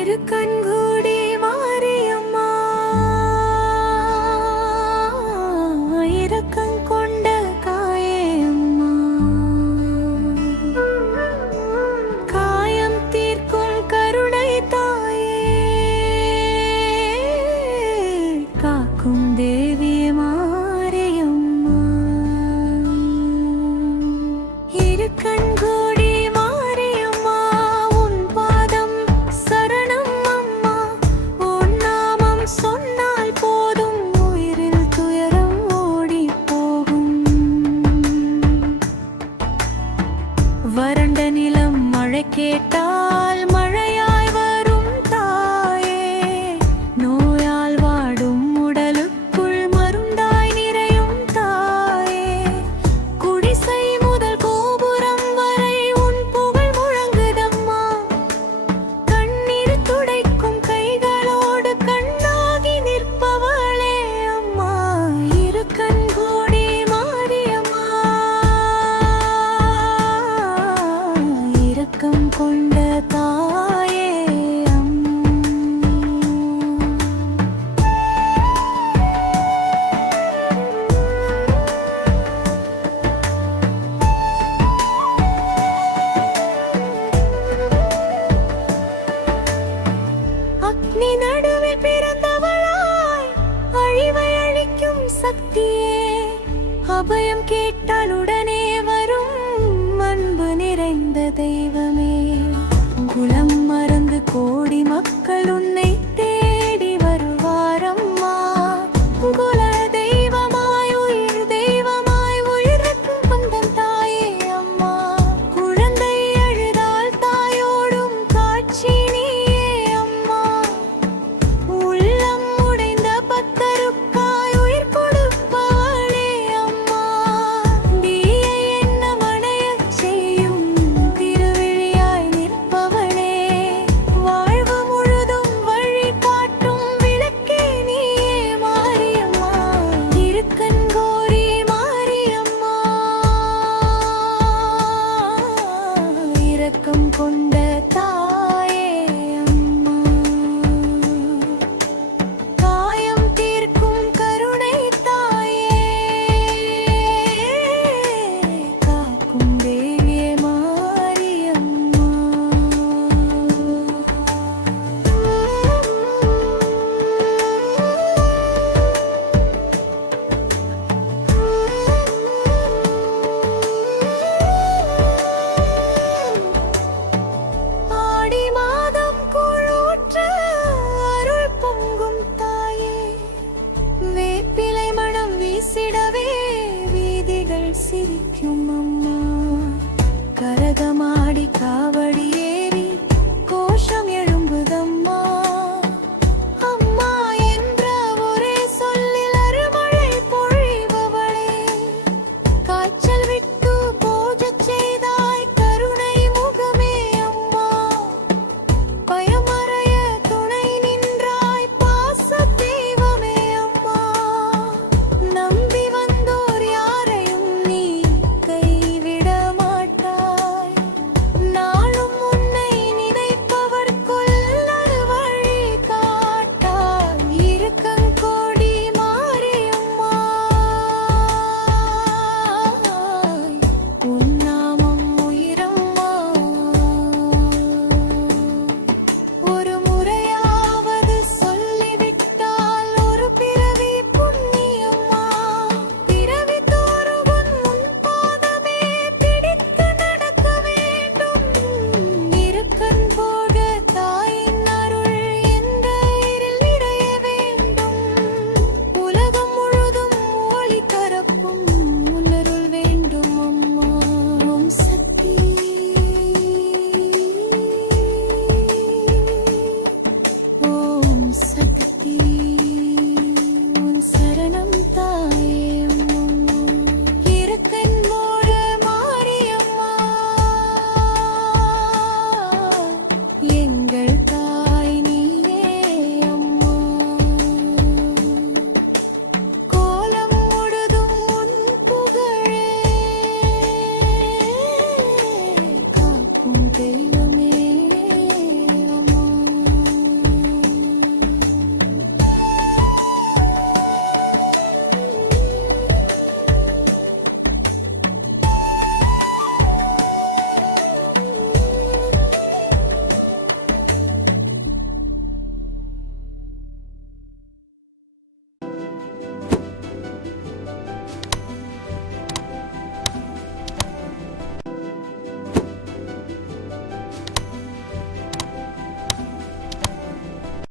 இரு கண்கூ தெய்வமே குலம் மறந்து கோடி மக்களுன் ചിരിക്കും അമ്മ. കരകമാടി കാവടിയേ